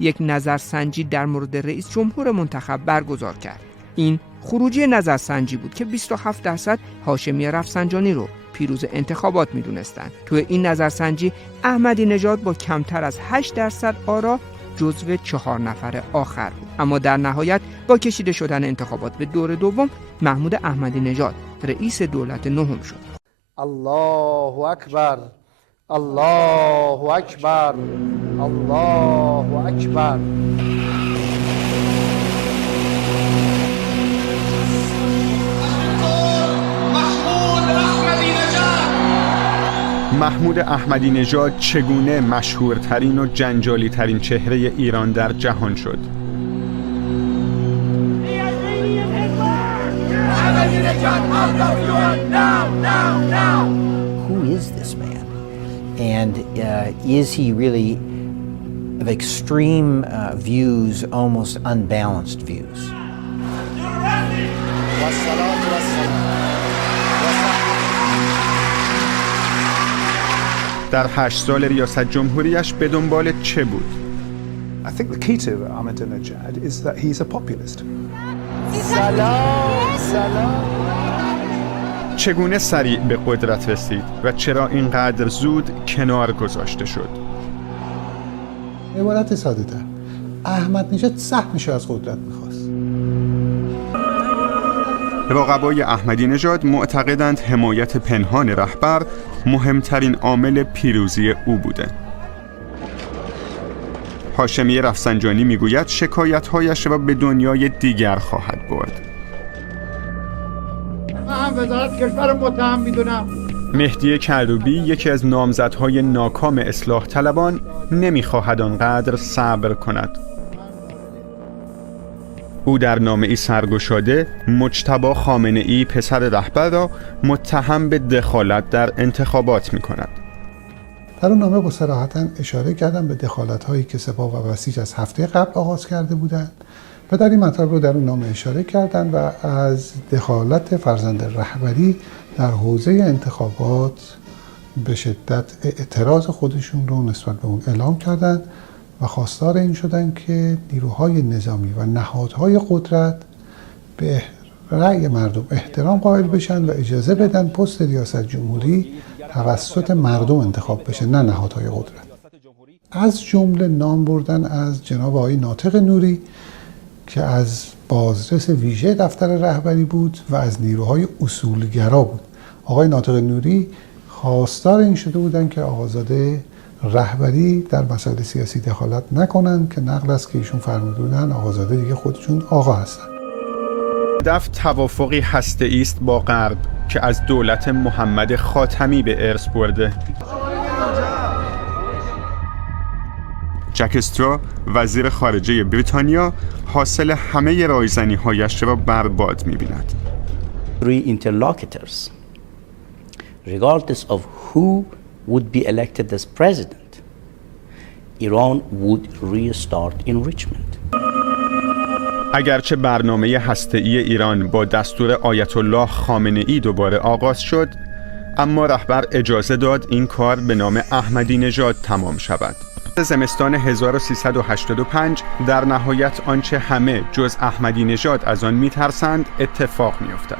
یک نظرسنجی در مورد رئیس جمهور منتخب برگزار کرد. این خروجی نظرسنجی بود که 27% هاشمی رفسنجانی رو پیروز انتخابات می‌دونستند. تو این نظرسنجی احمدی نژاد با کمتر از 8% آرا جزو 4 نفر آخر بود. اما در نهایت با کشیده شدن انتخابات به دور دوم محمود احمدی نژاد رئیس دولت نهم شد. الله اکبر، الله اکبر، الله اکبر. محمود احمدی نژاد چگونه مشهورترین و جنجالی ترین چهره ایران در جهان شد؟ Who is this man? And is he really of extreme views, almost unbalanced views? در 8 سال ریاست جمهوریش به دنبال چه بود؟ I think the key to Ahmadinejad is that he's a populist. چگونه سریع به قدرت رسید و چرا اینقدر زود کنار گذاشته شد؟ عبارت ساده تر، احمد نژاد سهمش از قدرت میخواست. رقبای احمدی نژاد معتقدند حمایت پنهان رهبر مهمترین عامل پیروزی او بوده. هاشمی رفسنجانی میگوید شکایت‌هایش را به دنیای دیگر خواهد برد. من وزارت کشور متهم میدونم. مهدی کروبی یکی از نامزدهای ناکام اصلاح طلبان نمیخواهد آنقدر صبر کند. او در نامه‌ای سرگشاده مجتبی خامنه‌ای پسر رهبر را متهم به دخالت در انتخابات می‌کند. در اون نامه با صراحتاً اشاره کردم به دخالت‌هایی که سپاه و بسیج از هفته قبل آغاز کرده بودند و در این مطلب رو در اون نامه اشاره کردند و از دخالت فرزند رهبری در حوزه انتخابات به شدت اعتراض خودشون رو نسبت به اون اعلام کردند و خواستار این شدن که نیروهای نظامی و نهادهای قدرت به رأی مردم احترام قائل بشن و اجازه بدن پست ریاست جمهوری توسط مردم انتخاب بشه، نه نهادهای قدرت. از جمله نام بردن از جناب آقای ناطق نوری که از بازرس ویژه دفتر رهبری بود و از نیروهای اصولگرا بود. آقای ناطق نوری خواستار این شده بودن که آقازاده رهبری در مسائل سیاسی دخالت نکنن که نقل است که ایشون فرموده بودن آقازاده دیگه خودشون آقا هستن. هدف توافقی هسته‌ای است با غرب که از دولت محمد خاتمی به ارث برده. جک استرا وزیر خارجه بریتانیا حاصل همه رایزنی‌هایش را برباد می‌بیند. Three interlocutors, regardless of who would be elected as president, Iran would restart enrichment. اگرچه برنامه هسته‌ای ایران با دستور آیت الله خامنه‌ای دوباره آغاز شد، اما رهبر اجازه داد این کار به نام احمدی نژاد تمام شود. زمستان 1385 در نهایت آنچه همه جز احمدی نژاد از آن می‌ترسند اتفاق می‌افتد.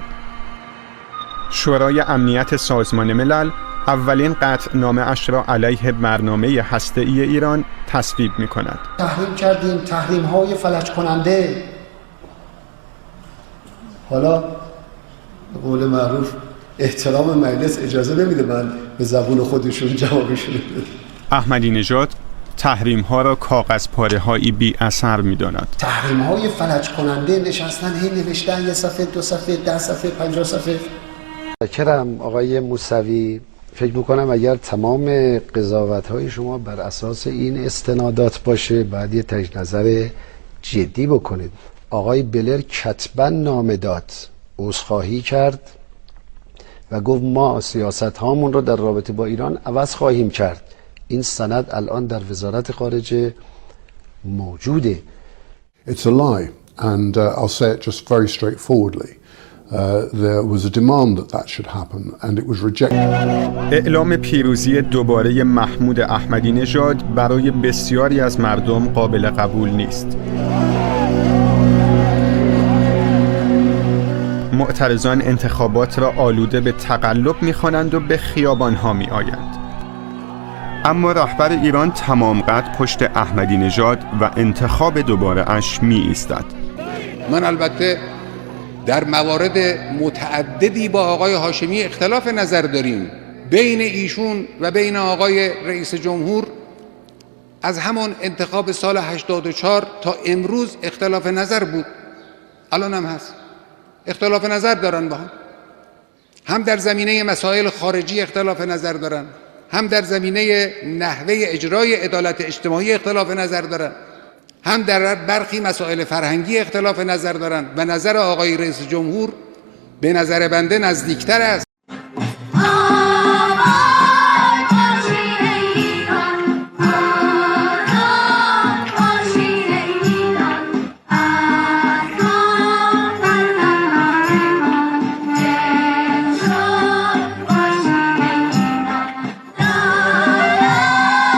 شورای امنیت سازمان ملل اولین قطعنامه اش را علیه برنامه هسته‌ای ایران تصویب می‌کند. تحریم کردیم، تحریم‌های فلج کننده. حالا به قول معروف احترام مجلس اجازه نمیده من به زبون خودشون جوابشون بدم. احمدی نژاد تحریم‌ها را کاغذ پاره‌هایی بی اثر می‌داند. تحریم‌های فلج کننده نشستن هی نوشتن 1 صفحه 2 صفحه 10 صفحه 50 صفحه. کرم آقای موسوی، فکر میکنم اگر تمام قضاوت‌های شما بر اساس این استنادات باشه بعد یه تجدید نظر جدی بکنید. آقای بلر کتباً نامه داد، عذرخواهی کرد و گفت ما سیاست هامون رو در رابطه با ایران عوض خواهیم کرد. این سند الان در وزارت خارجه موجوده. It's a lie and I'll say it just very straightforwardly. there was a demand that should happen and it was rejected. اعلام پیروزی دوباره محمود احمدی نژاد برای بسیاری از مردم قابل قبول نیست. معترضان انتخابات را آلوده به تقلب می‌خوانند و به خیابان‌ها می‌آیند. اما رهبر ایران تمام قد پشت احمدی نژاد و انتخاب دوباره اش می‌ایستد. من البته در موارد متعددی با آقای هاشمی اختلاف نظر داریم. بین ایشون و بین آقای رئیس جمهور از همان انتخاب سال 84 تا امروز اختلاف نظر بود. الان هم هست. اختلاف نظر دارن با هم در زمینه مسائل خارجی اختلاف نظر دارن، هم در زمینه نحوه اجرای عدالت اجتماعی اختلاف نظر دارن، هم در برخی مسائل فرهنگی اختلاف نظر دارن و نظر آقای رئیس جمهور به نظر بنده نزدیکتر است